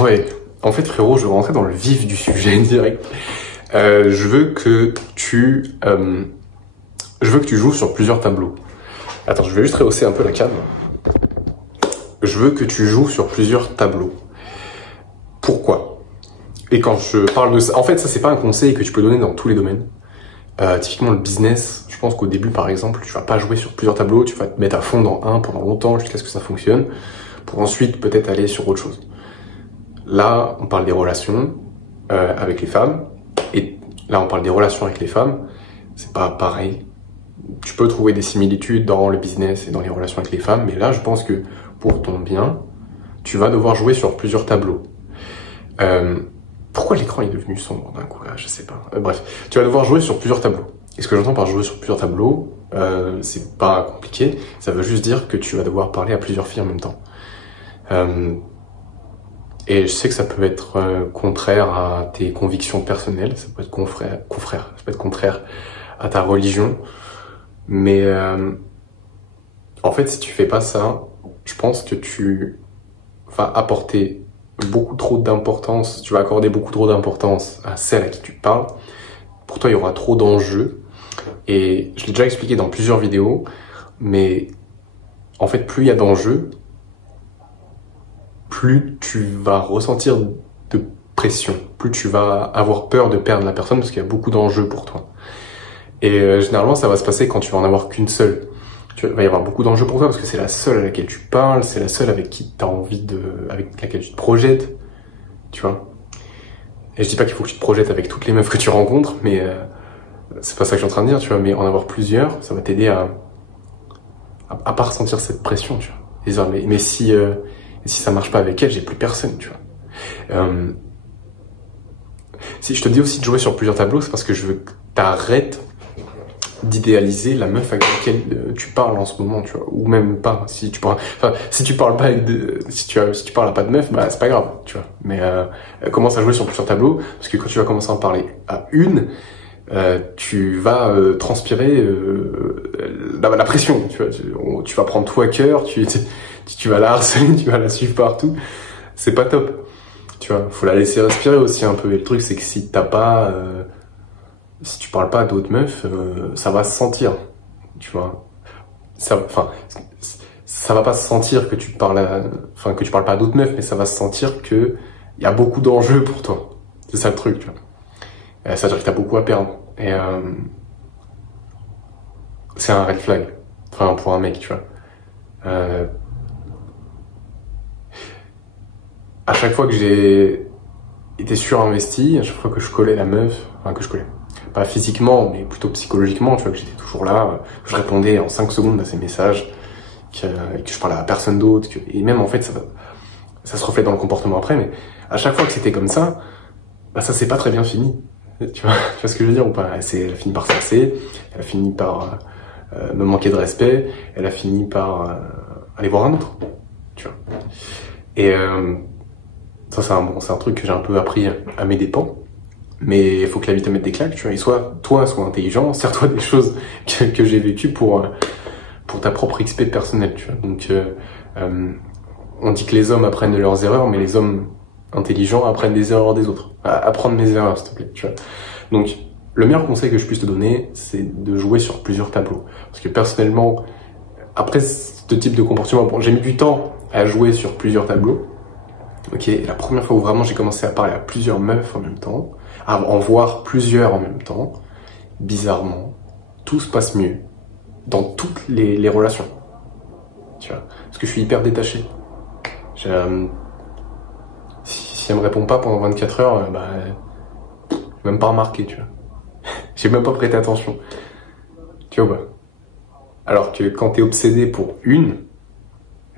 Ouais, en fait frérot, je veux rentrer dans le vif du sujet direct. Je veux que tu joues sur plusieurs tableaux. Attends, je vais juste rehausser un peu la cam. Je veux que tu joues sur plusieurs tableaux. Pourquoi? Et quand je parle de ça, en fait ça c'est pas un conseil que tu peux donner dans tous les domaines. Typiquement le business, je pense qu'au début par exemple, tu vas pas jouer sur plusieurs tableaux, tu vas te mettre à fond dans un pendant longtemps jusqu'à ce que ça fonctionne, pour ensuite peut-être aller sur autre chose. Là, on parle des relations avec les femmes, et là on parle des relations avec les femmes, c'est pas pareil. Tu peux trouver des similitudes dans le business et dans les relations avec les femmes, mais là je pense que pour ton bien, tu vas devoir jouer sur plusieurs tableaux. Pourquoi l'écran est devenu sombre d'un coup là, je sais pas. Bref, tu vas devoir jouer sur plusieurs tableaux. Et ce que j'entends par jouer sur plusieurs tableaux, c'est pas compliqué, ça veut juste dire que tu vas devoir parler à plusieurs filles en même temps. Et je sais que ça peut être contraire à tes convictions personnelles, ça peut être ça peut être contraire à ta religion, mais en fait si tu fais pas ça, je pense que tu vas apporter beaucoup trop d'importance, tu vas accorder beaucoup trop d'importance à celle à qui tu parles. Pour toi, il y aura trop d'enjeux. Et je l'ai déjà expliqué dans plusieurs vidéos, mais en fait, plus il y a d'enjeux, plus tu vas ressentir de pression, plus tu vas avoir peur de perdre la personne parce qu'il y a beaucoup d'enjeux pour toi. Et généralement, ça va se passer quand tu vas en avoir qu'une seule. Il va y avoir beaucoup d'enjeux pour toi parce que c'est la seule à laquelle tu parles, c'est la seule avec qui tu as envie avec laquelle tu te projettes, tu vois. Et je dis pas qu'il faut que tu te projettes avec toutes les meufs que tu rencontres, mais c'est pas ça que je suis en train de dire, tu vois. Mais en avoir plusieurs, ça va t'aider à pas ressentir cette pression, tu vois. Et dire, mais si ça marche pas avec elle, j'ai plus personne, tu vois. Si je te dis aussi de jouer sur plusieurs tableaux, c'est parce que je veux que t'arrêtes d'idéaliser la meuf avec laquelle tu parles en ce moment, tu vois, ou même pas. Si tu parles pas si tu parles à pas de meuf, bah c'est pas grave, tu vois. Mais commence à jouer sur plusieurs tableaux, parce que quand tu vas commencer à en parler à une, tu vas transpirer la pression, tu vois. Tu vas prendre tout à cœur, tu vas la harceler, tu vas la suivre partout. C'est pas top, tu vois. Faut la laisser respirer aussi un peu. Et le truc c'est que si tu parles pas à d'autres meufs, ça va se sentir, tu vois. Ça va pas se sentir que tu parles que tu parles pas à d'autres meufs, mais ça va se sentir que il y a beaucoup d'enjeux pour toi. C'est ça le truc, tu vois. Ça veut dire que t'as beaucoup à perdre. Et c'est un red flag. Enfin, pour un mec, tu vois. À chaque fois que j'ai été surinvesti, à chaque fois que je collais la meuf, pas physiquement, mais plutôt psychologiquement, tu vois, que j'étais toujours là, que je répondais en 5 secondes à ses messages, que je parlais à personne d'autre, et même en fait, ça se reflète dans le comportement après, mais à chaque fois que c'était comme ça, bah ça s'est pas très bien fini. Tu vois ce que je veux dire ou pas? Elle a fini par s'asser, elle a fini par me manquer de respect, elle a fini par aller voir un autre, tu vois. Et ça, c'est un truc que j'ai un peu appris à mes dépens. Mais il faut que la vie te mette des claques, tu vois. Et sois intelligent, sers-toi des choses que j'ai vécues pour ta propre XP personnelle, tu vois. Donc, on dit que les hommes apprennent de leurs erreurs, mais les hommes intelligents apprennent des erreurs des autres. Apprendre mes erreurs, s'il te plaît, tu vois. Donc, le meilleur conseil que je puisse te donner, c'est de jouer sur plusieurs tableaux. Parce que personnellement, après ce type de comportement, bon, j'ai mis du temps à jouer sur plusieurs tableaux. Ok, et la première fois où vraiment j'ai commencé à parler à plusieurs meufs en même temps, à en voir plusieurs en même temps, bizarrement, tout se passe mieux dans toutes les relations. Tu vois, parce que je suis hyper détaché. Si elle me répond pas pendant 24 heures, bah, même pas remarqué, tu vois. J'ai même pas prêté attention. Tu vois, bah. Alors que quand t'es obsédé pour une,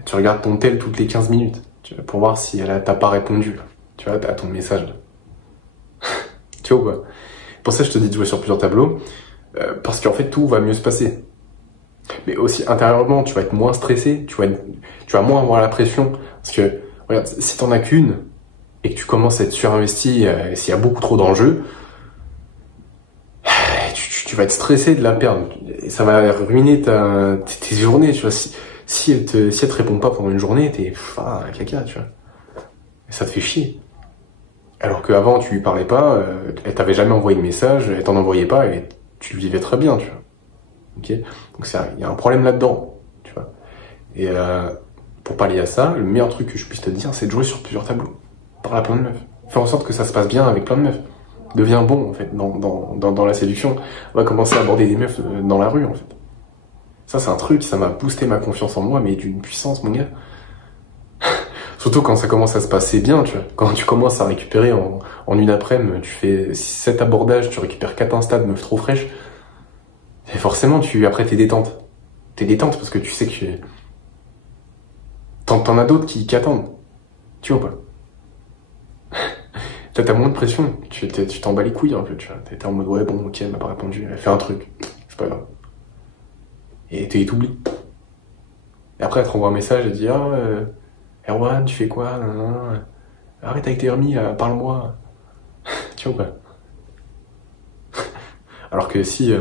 tu regardes ton tel toutes les 15 minutes. Tu vois, pour voir si elle t'a pas répondu, là. Tu vois, à ton message, là. Tu vois, bah. Pour ça, je te dis de jouer sur plusieurs tableaux, parce qu'en fait, tout va mieux se passer. Mais aussi, intérieurement, tu vas être moins stressé, tu vas moins avoir la pression, parce que, regarde, si t'en as qu'une, et que tu commences à être surinvesti, s'il y a beaucoup trop d'enjeux, tu vas être stressé de la perdre, et ça va ruiner tes journées, tu vois. Si elle te répond pas pendant une journée, t'es caca, tu vois. ça te fait chier. Alors qu'avant, tu lui parlais pas, elle t'avait jamais envoyé de message, elle t'en envoyait pas et tu le vivais très bien, tu vois. Ok? Donc il y a un problème là-dedans, tu vois. Et pour pallier à ça, le meilleur truc que je puisse te dire, c'est de jouer sur plusieurs tableaux. Parle à plein de meufs. Fais en sorte que ça se passe bien avec plein de meufs. Deviens bon, en fait, dans la séduction. On va commencer à aborder des meufs dans la rue, en fait. Ça, c'est un truc, ça m'a boosté ma confiance en moi, mais d'une puissance, mon gars. Surtout quand ça commence à se passer bien, tu vois. Quand tu commences à récupérer en une après-midi, tu fais 7 abordages, tu récupères 4 Insta de meufs trop fraîches. Et forcément, après, t'es détente. T'es détente parce que tu sais que t'en as d'autres qui attendent. Tu vois pas? T'as moins de pression. Tu t'en bats les couilles un peu, tu vois. T'es en mode, ouais, bon, ok, elle m'a pas répondu. Elle fait un truc. C'est pas grave. Et t'oublies. Et après, elle te renvoie un message et dit, ah, Erwan, tu fais quoi? Nan. Arrête avec tes hermies, là, parle-moi. Tu vois pas? Alors que si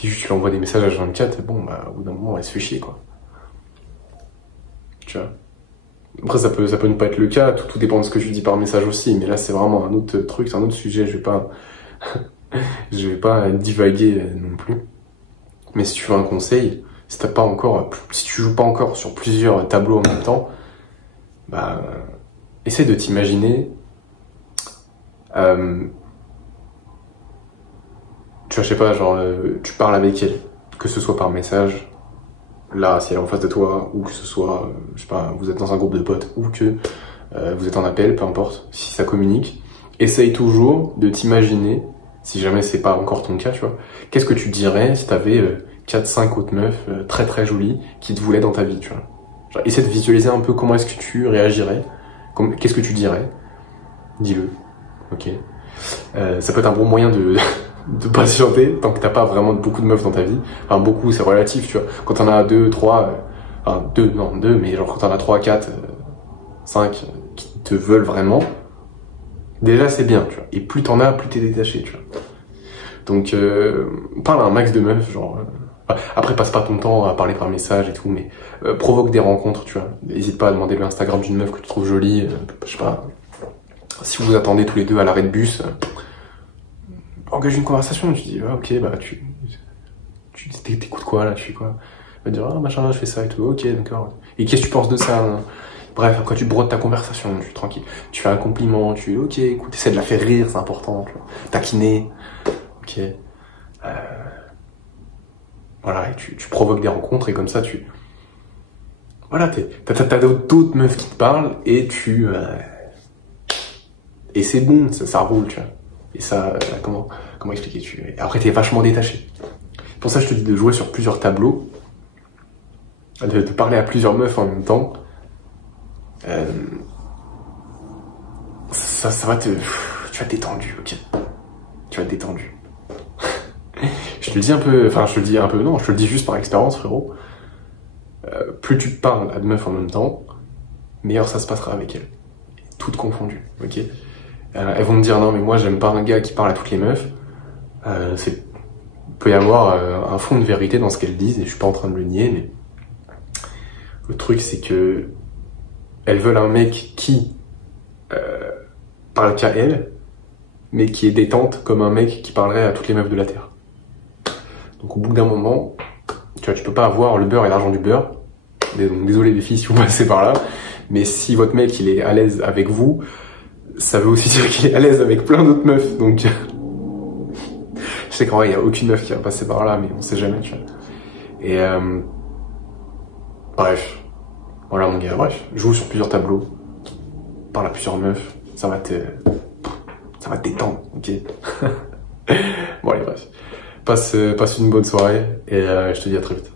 juste tu lui envoies des messages à 24, bon, bah, au bout d'un moment, elle se fait chier, quoi. Tu vois? Après, ça peut ne pas être le cas, tout dépend de ce que je dis par message aussi, mais là, c'est vraiment un autre truc, c'est un autre sujet, je vais pas divaguer non plus. Mais si tu veux un conseil, si tu joues pas encore sur plusieurs tableaux en même temps, bah, essaie de t'imaginer, tu vois, je sais pas, genre, tu parles avec elle, que ce soit par message, là, si elle est en face de toi, ou que ce soit, je sais pas, vous êtes dans un groupe de potes, ou que vous êtes en appel, peu importe, si ça communique, essaye toujours de t'imaginer, si jamais c'est pas encore ton cas, tu vois, qu'est-ce que tu dirais si t'avais 4-5 autres meufs très très jolies qui te voulaient dans ta vie, tu vois. Genre, essaie de visualiser un peu comment est-ce que tu réagirais, qu'est-ce que tu dirais, dis-le, ok. Ça peut être un bon moyen de patienter tant que t'as pas vraiment beaucoup de meufs dans ta vie. Enfin, beaucoup, c'est relatif, tu vois. Quand t'en as 2, 3, enfin 2, mais genre quand t'en as 3, 4, 5 qui te veulent vraiment, déjà c'est bien, tu vois. Et plus t'en as, plus t'es détaché, tu vois. Donc, parle à un max de meufs, genre... après, passe pas ton temps à parler par message et tout, mais provoque des rencontres, tu vois. N'hésite pas à demander l'Instagram d'une meuf que tu trouves jolie, je sais pas... Si vous attendez tous les deux à l'arrêt de bus, engage une conversation, tu dis, ah, ok, bah, t'écoutes quoi, là, tu fais quoi? Elle va dire, ah, machin, je fais ça et tout, ok, d'accord. Et qu'est-ce que tu penses de ça, hein? Bref, après, tu brodes ta conversation, tu es tranquille. Tu fais un compliment, ok, écoute, essaie de la faire rire, c'est important, tu vois. Taquiner, ok. Voilà, et tu provoques des rencontres, et comme ça, voilà, t'as d'autres meufs qui te parlent, et et c'est bon, ça roule, tu vois. Et ça, comment expliquer, et après, t'es vachement détaché. Pour ça, je te dis de jouer sur plusieurs tableaux, de parler à plusieurs meufs en même temps. Ça va tu vas être détendu, ok. Tu vas être détendu. Je te le dis un peu, enfin, je te le dis un peu, non, je te le dis juste par expérience, frérot. Plus tu parles à de meufs en même temps, meilleur ça se passera avec elles. Toutes confondues, ok. Elles vont me dire, non, mais moi, j'aime pas un gars qui parle à toutes les meufs. Peut y avoir un fond de vérité dans ce qu'elles disent, et je suis pas en train de le nier, mais le truc, c'est que elles veulent un mec qui parle qu'à elles, mais qui est détente comme un mec qui parlerait à toutes les meufs de la Terre. Donc au bout d'un moment, tu vois, tu peux pas avoir le beurre et l'argent du beurre. Donc, désolé les filles si vous passez par là, mais si votre mec il est à l'aise avec vous, ça veut aussi dire qu'il est à l'aise avec plein d'autres meufs. Donc je sais qu'en vrai il y a aucune meuf qui va passer par là, mais on sait jamais, tu vois. Et bref, voilà mon gars, bref, joue sur plusieurs tableaux, parle à plusieurs meufs, ça va te détendre, ok. Bon allez, bref, passe une bonne soirée et je te dis à très vite.